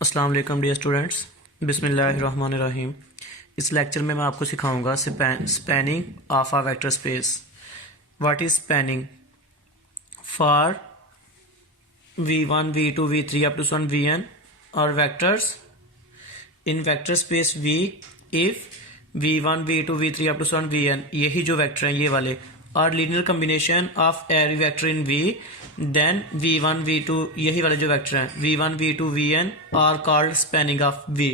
अस्सलाम वालेकुम dear students, बिस्मिल्लाहिर्रहमानिर्रहीम। इस लेक्चर में मैं आपको सिखाऊंगा spanning of a vector space. What is spanning for v1 v2 v3 up to one vn और vectors in vector space v if v1 v2 v3 up to one vn, यही जो vector हैं ये वाले, और linear combination of every vector in v, then v1 v2, यही वाले जो वेक्टर हैं v1 v2 vn are called spanning of v।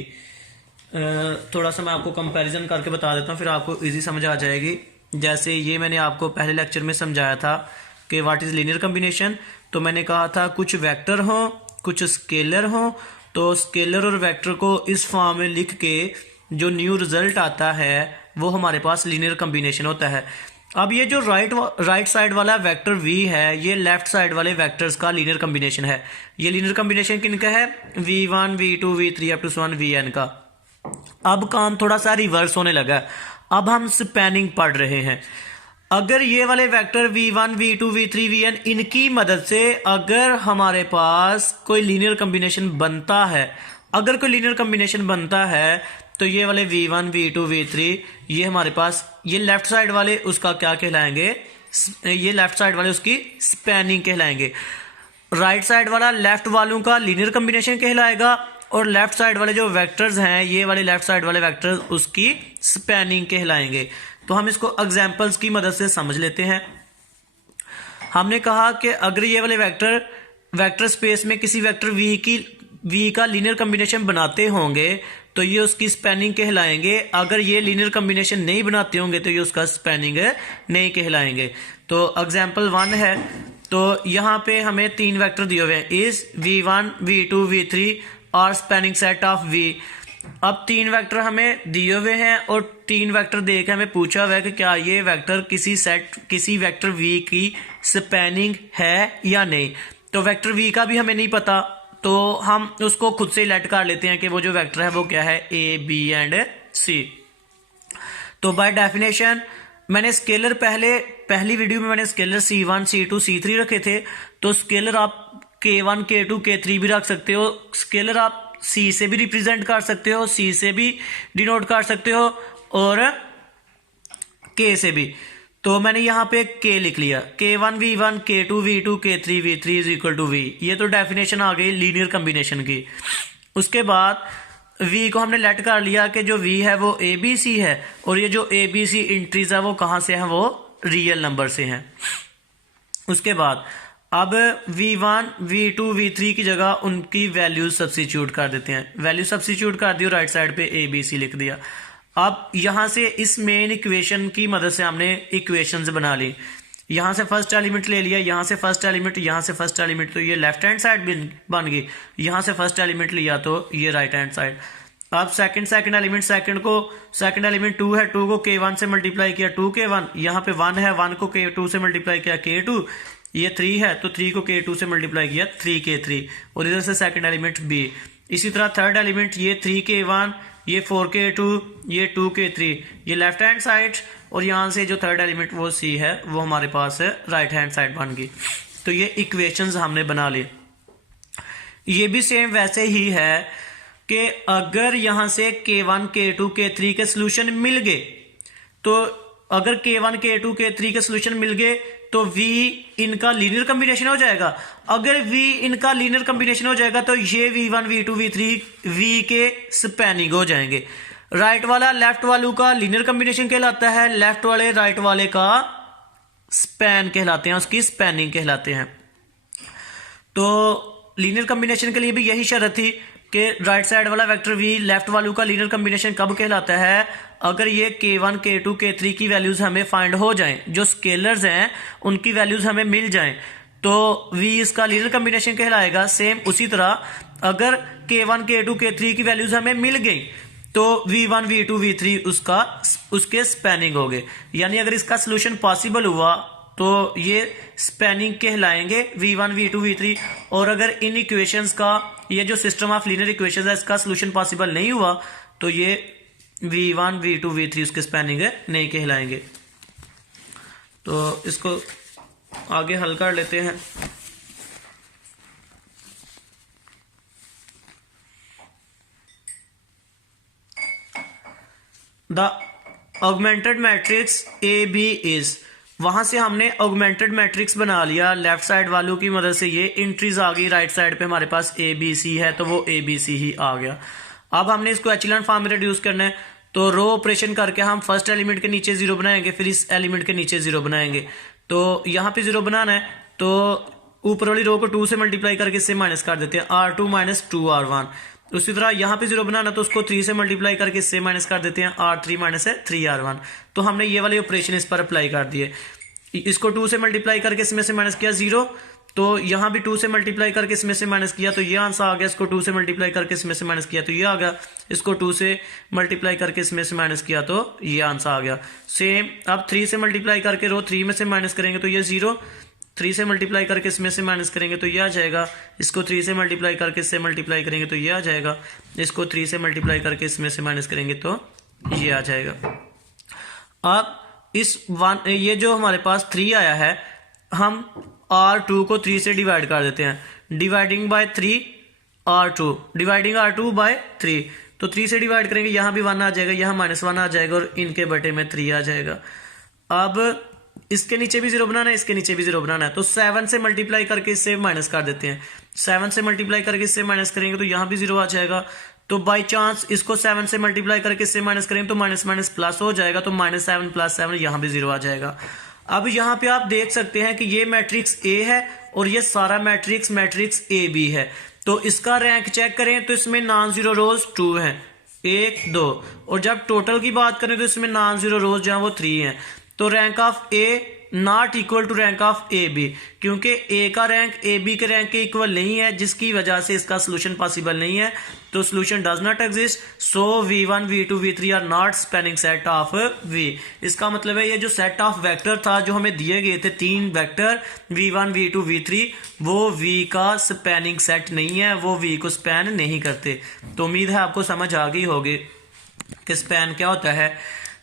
थोड़ा सा मैं आपको कंपैरिजन करके बता देता हूँ, फिर आपको इजी समझ आ जाएगी। जैसे ये मैंने आपको पहले लेक्चर में समझाया था कि व्हाट इज़ लीनियर कम्बिनेशन। तो मैंने कहा था कुछ वेक्टर हों, कुछ स्केलर हों, तो स्केलर और वेक्टर को इस फॉर्म में लिख के जो न्यू रिजल्ट आता है वो हमारे पास लीनियर कम्बिनेशन होता है। अब ये जो राइट साइड वाला वेक्टर v है, ये लेफ्ट साइड वाले वेक्टर्स का लीनियर कम्बिनेशन है। ये लीनियर कम्बिनेशन किनका है? v1 v2 v3 up to one vn का। अब काम थोड़ा सा रिवर्स होने लगा है, अब हम स्पैनिंग पढ़ रहे हैं। अगर ये वाले vector v1 v2 v3 vn, इनकी मदद से अगर हमारे पास कोई लीनियर कम्बिनेशन बनता है, अगर कोई लीनियर कम्बिनेशन बनता है तो ये वाले v1 v2 v3 ये हमारे पास, ये लेफ्ट साइड वाले उसका क्या कहलाएंगे? ये लेफ्ट साइड वाले उसकी स्पैनिंग कहलाएंगे। राइट साइड वाला लेफ्ट वालों का लीनियर कम्बिनेशन कहलाएगा, और लेफ्ट साइड वाले जो वेक्टर्स हैं, ये वाले लेफ्ट साइड वाले वेक्टर्स उसकी स्पैनिंग कहलाएंगे। तो हम इसको एग्जांपल्स की मदद से समझ लेते हैं। हमने कहा कि अगर ये वाले वेक्टर स्पेस में किसी वेक्टर v का लीनियर कम्बिनेशन बनाते होंगे तो ये उसकी स्पैनिंग कहलाएंगे। अगर ये लीनियर कम्बिनेशन नहीं बनाते होंगे तो ये उसका स्पैनिंग नहीं कहलाएंगे। तो एग्जांपल 1 है, तो यहाँ पे हमें 3 वेक्टर दिए हुए हैं, इज v1 v2 v3 और स्पैनिंग सेट ऑफ v। अब 3 वेक्टर हमें दिए हुए हैं और 3 वेक्टर दे के हमें पूछा हुआ है कि क्या ये वेक्टर किसी वेक्टर v की स्पैनिंग है या नहीं। तो वेक्टर v का भी हमें नहीं पता, तो हम उसको खुद से लेट कर लेते हैं कि वो जो वेक्टर है वो क्या है, a b एंड c। तो बाय डेफिनेशन मैंने स्केलर पहली वीडियो में मैंने स्केलर c1 c2 c3 रखे थे। तो स्केलर आप k1 k2 k3 भी रख सकते हो, स्केलर आप c से भी रिप्रेजेंट कर सकते हो, c से भी डिनोट कर सकते हो और k से भी। तो मैंने यहाँ पे k लिख लिया, k1 v1 k2 v2 k3 v3 is equal to v। ये तो डेफिनेशन आ गई लीनियर कम्बिनेशन की। उसके बाद v को हमने लेट कर लिया कि जो v है वो a b c है, और ये जो a b c इंट्रीज है वो कहाँ से है, वो रियल नंबर से हैं। उसके बाद अब v1 v2 v3 की जगह उनकी वैल्यूज सब्स्टिट्यूट कर देते हैं। वैल्यू सब्स्टिट्यूट कर दी और राइट साइड पे a b c लिख दिया। अब यहाँ से इस मेन इक्वेशन की मदद से हमने इक्वेशंस बना ली। यहाँ से फर्स्ट एलिमेंट ले लिया, यहाँ से फर्स्ट एलिमेंट, यहाँ से फर्स्ट एलिमेंट, तो ये लेफ्ट हैंड साइड बन गई। यहाँ से फर्स्ट एलिमेंट लिया तो ये राइट हैंड साइड। अब सेकंड एलिमेंट, सेकंड एलिमेंट 2 है, 2 को k1 से मल्टीप्लाई किया 2k1, यहाँ पे 1 है, 1 को k2 से मल्टीप्लाई किया k2, ये 3 है तो 3 को k2 से मल्टीप्लाई किया 3k3, और इधर से सेकंड एलिमेंट b। इसी तरह थर्ड एलिमेंट ये 3k1, ये 4k2, ये 2k3, ये लेफ्ट हैंड साइड, और यहाँ से जो थर्ड एलिमेंट वो c है वो हमारे पास है राइट हैंड साइड बन गई। तो ये इक्वेशंस हमने बना ली। ये भी सेम वैसे ही है कि अगर यहाँ से k1 k2 k3 के सोल्यूशन मिल गए, तो अगर k1 k2 k3 के सोल्यूशन मिल गए तो v इनका लीनियर कम्बिनेशन हो जाएगा। अगर v इनका लीनियर कम्बिनेशन हो जाएगा तो ये v1 v2 v3 v के स्पैनिंग हो जाएंगे। राइट वाला लेफ्ट वालों का लीनियर कम्बिनेशन कहलाता है, लेफ्ट वाले राइट वाले का स्पैन कहलाते हैं, उसकी स्पैनिंग कहलाते हैं। तो लीनियर कम्बिनेशन के लिए भी यही शर्त थी कि राइट साइड वाला वेक्टर v लेफ्ट वालों का लीनियर कम्बिनेशन कब कहलाता है, अगर ये k1 k2 k3 की वैल्यूज हमें फाइंड हो जाएं, जो स्केलर्स हैं उनकी वैल्यूज हमें मिल जाएं, तो v इसका लीनियर कम्बिनेशन कहलाएगा। सेम उसी तरह अगर k1 k2 k3 की वैल्यूज हमें मिल गई तो v1 v2 v3 उसके स्पैनिंग हो गए। यानी अगर इसका सोल्यूशन पॉसिबल हुआ तो ये स्पैनिंग कहलाएंगे v1 v2 v3, और अगर इन इक्वेशंस का, ये जो सिस्टम ऑफ लीनियर इक्वेशंस है, इसका सोल्यूशन पॉसिबल नहीं हुआ तो ये v1 v2 v3 उसके स्पैनिंग नहीं कहलाएंगे। तो इसको आगे हल कर लेते हैं। The augmented matrix A B is, वहां से हमने ऑगमेंटेड मैट्रिक्स बना लिया लेफ्ट साइड वालों की मदद से, ये एंट्रीज आ गई, राइट साइड पे हमारे पास ए बी सी है तो वो ए बी सी ही आ गया। अब हमने इसको एचेलॉन फॉर्म में रिड्यूस करना है, तो रो ऑपरेशन करके हम फर्स्ट एलिमेंट के नीचे जीरो बनाएंगे, फिर इस एलिमेंट के नीचे जीरो बनाएंगे। तो यहाँ पे जीरो बनाना है तो ऊपर वाली रो को 2 से मल्टीप्लाई करके इससे माइनस कर देते हैं, R2 माइनस 2R1। उसी तरह यहाँ पे जीरो बनाना तो उसको 3 से मल्टीप्लाई करके इससे माइनस कर देते हैं, R3 माइनस है 3R1। तो हमने ये वाले ऑपरेशन इस पर अप्लाई कर दिए। इसको 2 से मल्टीप्लाई करके इसमें से माइनस किया 0, तो यहाँ भी 2 से मल्टीप्लाई करके इसमें से माइनस किया तो ये आंसर आ गया। इसको 2 से मल्टीप्लाई करके इसमें से माइनस किया तो ये आ गया। इसको 2 से मल्टीप्लाई करके इसमें से माइनस किया तो ये आंसर आ गया। सेम अब 3 से मल्टीप्लाई करके रो 3 में से माइनस करेंगे तो ये 0, 3 से मल्टीप्लाई करके इसमें से माइनस करेंगे तो ये आ जाएगा। इसको 3 से मल्टीप्लाई करके इससे मल्टीप्लाई करेंगे तो ये आ जाएगा। इसको 3 से मल्टीप्लाई करके इसमें से माइनस करेंगे तो ये आ जाएगा। अब इस ये जो हमारे पास 3 आया है, हम R2 को 3 से डिवाइड कर देते हैं। Dividing by 3 R2, dividing R2 bye 3, तो 3 से डिवाइड करेंगे, यहाँ भी 1 आ जाएगा, यहाँ -1 आ जाएगा और इनके बटे में 3 आ जाएगा। अब इसके नीचे भी 0 बनाना है, इसके नीचे भी 0 बनाना है, तो 7 से मल्टीप्लाई करके इससे माइनस कर देते हैं। 7 से मल्टीप्लाई करके इससे माइनस करेंगे तो यहाँ भी 0 आ जाएगा। तो बाई चांस इसको 7 से मल्टीप्लाई करके इससे माइनस करेंगे तो माइनस माइनस प्लस हो जाएगा, तो -7 + 7 यहाँ भी 0 आ जाएगा। अब यहाँ पे आप देख सकते हैं कि ये मैट्रिक्स ए है और ये सारा मैट्रिक्स ए बी है। तो इसका रैंक चेक करें तो इसमें नॉन जीरो रोज 2 हैं, 1 2, और जब टोटल की बात करें तो इसमें नॉन जीरो रोज जहाँ वो 3 हैं। तो rank of A not equal to rank of A B, क्योंकि ए का रैंक ए बी के रैंक के इक्वल नहीं है, जिसकी वजह से इसका सोल्यूशन पॉसिबल नहीं है। तो solution does not exist, so v1 v2 v3 are not spanning set of v। इसका मतलब है ये जो सेट ऑफ वेक्टर था जो हमें दिए गए थे 3 वेक्टर v1 v2 v3, वो v का स्पैनिंग सेट नहीं है, वो v को स्पैन नहीं करते। तो उम्मीद है आपको समझ आ गई होगी कि स्पैन क्या होता है।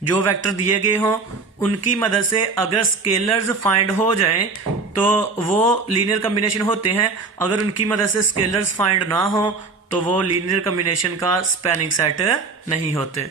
जो वेक्टर दिए गए हों उनकी मदद से अगर स्केलर्स फाइंड हो जाएं तो वो लीनियर कॉम्बिनेशन होते हैं, अगर उनकी मदद से स्केलर्स फाइंड ना हो तो वो लीनियर कॉम्बिनेशन का स्पैनिंग सेट नहीं होते।